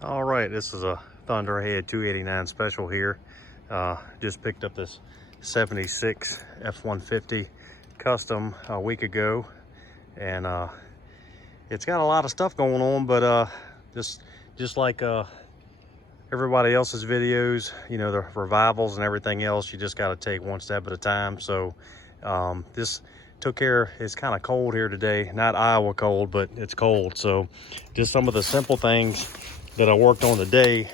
All right, this is a Thunderhead 289 special here. Just picked up this 76 F150 custom a week ago, and it's got a lot of stuff going on, but just like everybody else's videos, you know, the revivals and everything else, you just got to take one step at a time. So this took care. It's kind of cold here today, not Iowa cold, but it's cold. So just some of the simple things that I worked on today.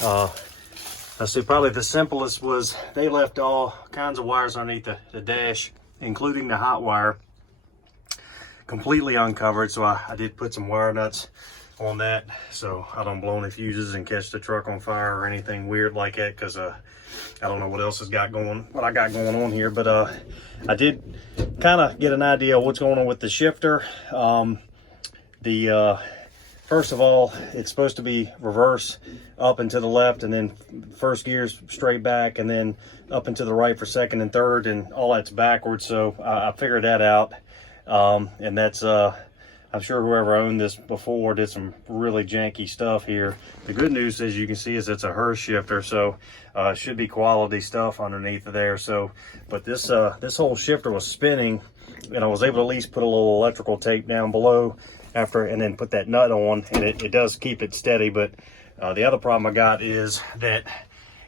I see probably the simplest was they left all kinds of wires underneath the dash, including the hot wire, completely uncovered. So I did put some wire nuts on that so I don't blow any fuses and catch the truck on fire or anything weird like that, because I don't know what else I got going on here. But I did kind of get an idea of what's going on with the shifter. First of all, it's supposed to be reverse up and to the left, and then first gear's straight back, and then up and to the right for second and third, and all that's backwards. So I figured that out, and that's I'm sure whoever owned this before did some really janky stuff here. The good news, as you can see, is it's a Hurst shifter, so it should be quality stuff underneath of there. So, but this whole shifter was spinning, and I was able to at least put a little electrical tape down below after, and then put that nut on, and it does keep it steady. But the other problem I got is that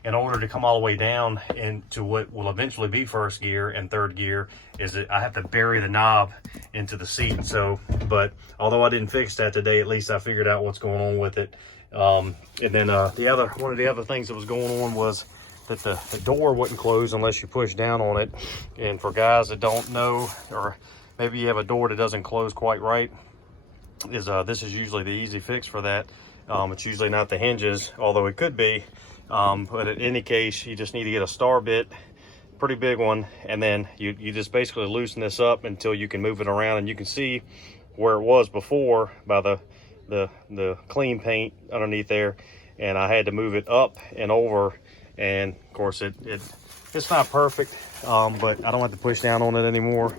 in order to come all the way down into what will eventually be first gear and third gear, is that I have to bury the knob into the seat. So, but although I didn't fix that today, at least I figured out what's going on with it. And then one of the other things that was going on was that the door wouldn't close unless you push down on it. And for guys that don't know, or maybe you have a door that doesn't close quite right, this is usually the easy fix for that. It's usually not the hinges, although it could be. But in any case, you just need to get a star bit, pretty big one, and then you just basically loosen this up until you can move it around, and you can see where it was before by the clean paint underneath there. And I had to move it up and over, and of course it's not perfect, but I don't have to push down on it anymore,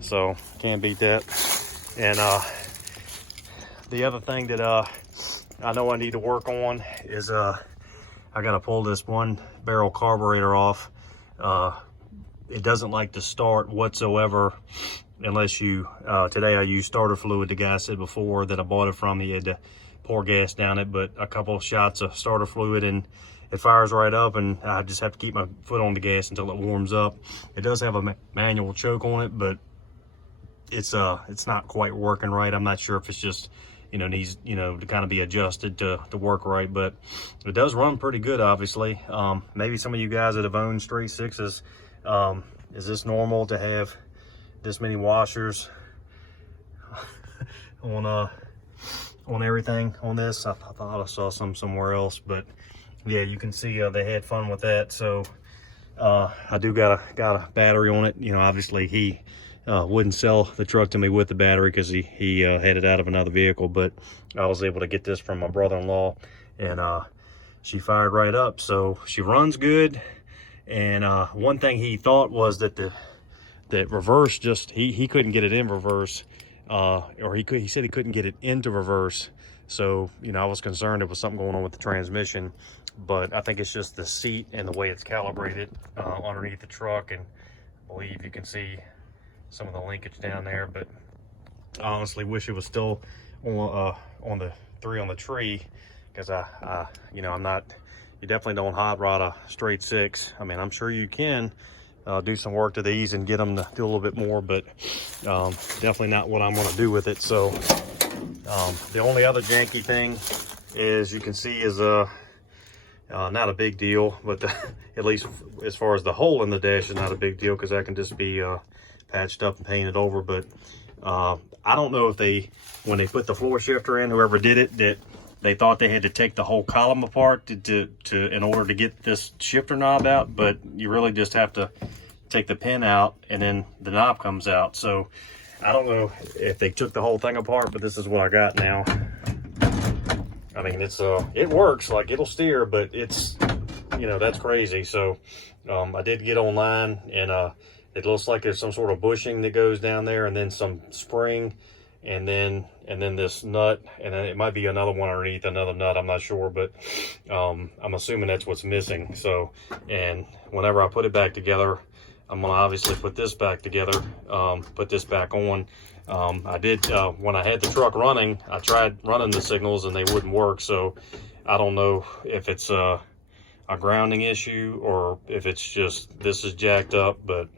so can't beat that. And the other thing that I know I need to work on is I got to pull this one barrel carburetor off. It doesn't like to start whatsoever unless you, today I used starter fluid. The guy said before that I bought it from, he had to pour gas down it, but a couple of shots of starter fluid and it fires right up, and I just have to keep my foot on the gas until it warms up. It does have a manual choke on it, but it's not quite working right. I'm not sure if it's just, needs, to kind of be adjusted to work right, but it does run pretty good, obviously. Maybe some of you guys that have owned straight sixes, is this normal to have this many washers on everything on this? I thought I saw some somewhere else, but yeah, you can see they had fun with that. So I do got a battery on it. Obviously he wouldn't sell the truck to me with the battery because he had it out of another vehicle, but I was able to get this from my brother-in-law, and she fired right up. So she runs good. And one thing he thought was that that reverse, just he couldn't get it in reverse, or he said he couldn't get it into reverse. So I was concerned there was something going on with the transmission, but I think it's just the seat and the way it's calibrated underneath the truck. And I believe you can see some of the linkage down there, but I honestly wish it was still on the 3 on the tree, because I'm not, you definitely don't hot rod a straight 6. I mean, I'm sure you can do some work to these and get them to do a little bit more, but definitely not what I'm going to do with it. So the only other janky thing is, you can see, is not a big deal, but at least as far as the hole in the dash is not a big deal, because that can just be patched up and painted over. But I don't know if when they put the floor shifter in, whoever did it, that they thought they had to take the whole column apart in order to get this shifter knob out, but you really just have to take the pin out and then the knob comes out. So I don't know if they took the whole thing apart, but this is what I got now. I mean, it works, like it'll steer, but it's, that's crazy. So I did get online, and it looks like there's some sort of bushing that goes down there, and then some spring, and then this nut, and then it might be another one underneath, another nut, I'm not sure, but I'm assuming that's what's missing. So, and whenever I put it back together, I'm gonna obviously put this back together, put this back on. I did, when I had the truck running, I tried running the signals and they wouldn't work, so I don't know if it's a grounding issue or if it's just this is jacked up. But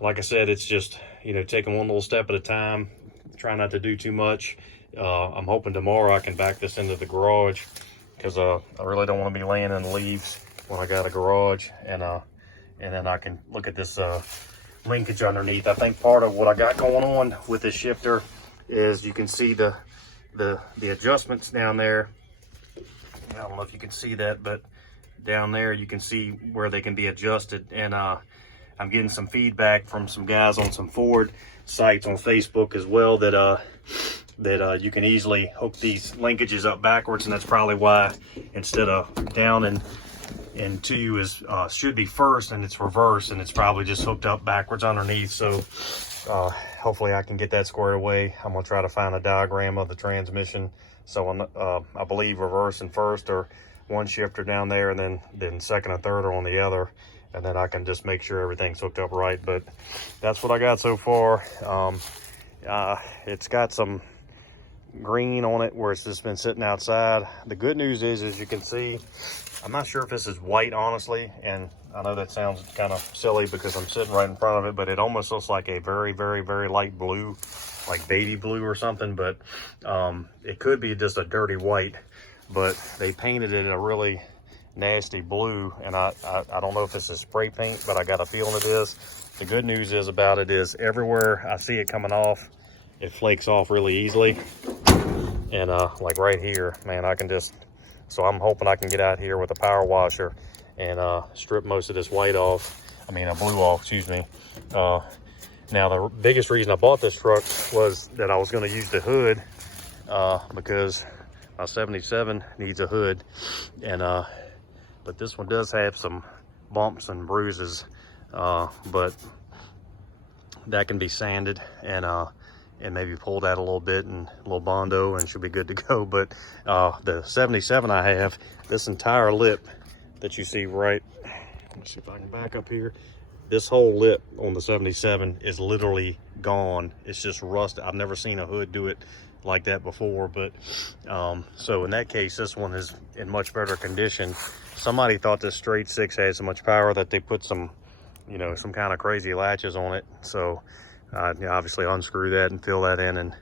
like I said, it's just, you know, taking one little step at a time, try not to do too much. I'm hoping tomorrow I can back this into the garage, because I really don't want to be laying in the leaves when I got a garage, and then I can look at this linkage underneath. I think part of what I got going on with this shifter is you can see the adjustments down there. I don't know if you can see that, but down there you can see where they can be adjusted, and I'm getting some feedback from some guys on some Ford sites on Facebook as well that you can easily hook these linkages up backwards, and that's probably why instead of down and two is should be first and it's reverse, and it's probably just hooked up backwards underneath. So hopefully I can get that squared away. I'm gonna try to find a diagram of the transmission. So I believe reverse and first are one shifter down there, and then second and third are on the other, and then I can just make sure everything's hooked up right. But that's what I got so far. It's got some green on it where it's just been sitting outside. The good news is, as you can see, I'm not sure if this is white, honestly, and I know that sounds kind of silly because I'm sitting right in front of it, but it almost looks like a very, very, very light blue, like baby blue or something. But it could be just a dirty white, but they painted it a really nasty blue, and I don't know if this is spray paint, but I got a feeling it is. The good news is about it is everywhere I see it coming off, it flakes off really easily. And like right here, man, I can just, so I'm hoping I can get out here with a power washer and strip most of this white off. I mean, blue off, excuse me. Now, the biggest reason I bought this truck was that I was going to use the hood because my 77 needs a hood, and but this one does have some bumps and bruises, but that can be sanded and maybe pulled out a little bit and a little Bondo, and should be good to go. But the 77 I have, this entire lip that you see right, let's see if I can back up here, this whole lip on the 77 is literally gone. It's just rust. I've never seen a hood do it like that before. But so in that case, this one is in much better condition. Somebody thought this straight six had so much power that they put some, you know, some kind of crazy latches on it. So you know, obviously unscrew that and fill that in and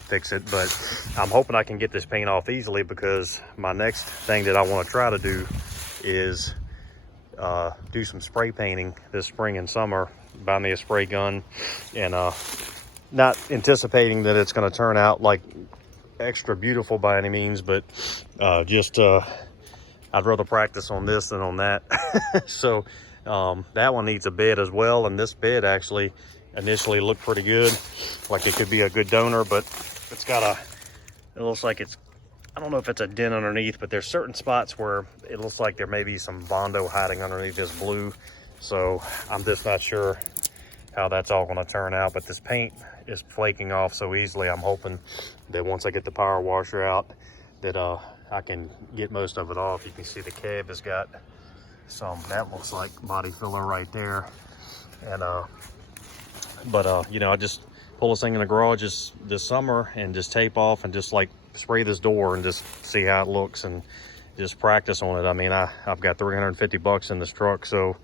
fix it. But I'm hoping I can get this paint off easily, because my next thing that I want to try to do is do some spray painting this spring and summer. Buy me a spray gun, and not anticipating that it's going to turn out like extra beautiful by any means, but just I'd rather practice on this than on that. So that one needs a bed as well, and this bed actually initially looked pretty good, like it could be a good donor, but it's got it looks like it's, I don't know if it's a dent underneath, but there's certain spots where it looks like there may be some Bondo hiding underneath this blue. So I'm just not sure how that's all going to turn out, but this paint is flaking off so easily. I'm hoping that once I get the power washer out, that I can get most of it off. You can see the cab has got some, that looks like body filler right there. And but you know, I just pull this thing in the garage this summer and just tape off and just like spray this door and just see how it looks and just practice on it. I mean, I've got $350 in this truck, so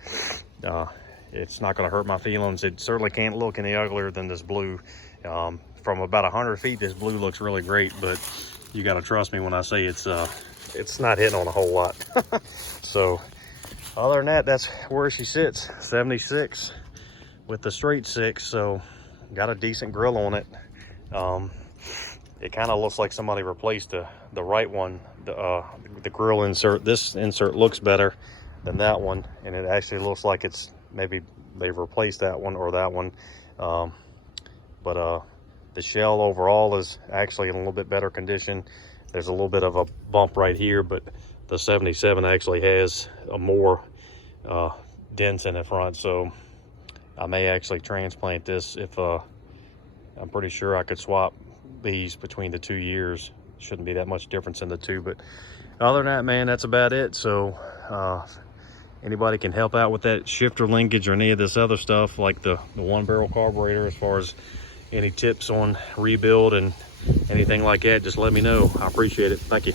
it's not going to hurt my feelings. It certainly can't look any uglier than this blue. From about 100 feet, this blue looks really great, but you got to trust me when I say it's not hitting on a whole lot. So other than that, that's where she sits, 76 with the straight six. So got a decent grill on it. It kind of looks like somebody replaced the right one. The grill insert, this insert looks better than that one, and it actually looks like it's maybe they've replaced that one or that one. But the shell overall is actually in a little bit better condition. There's a little bit of a bump right here, but the 77 actually has a more dents in the front, so I may actually transplant this if I'm pretty sure I could swap these between the 2 years. Shouldn't be that much difference in the two, but other than that, man, that's about it. So anybody can help out with that shifter linkage or any of this other stuff, like the 1-barrel carburetor, as far as any tips on rebuild and anything like that, just let me know. I appreciate it. Thank you.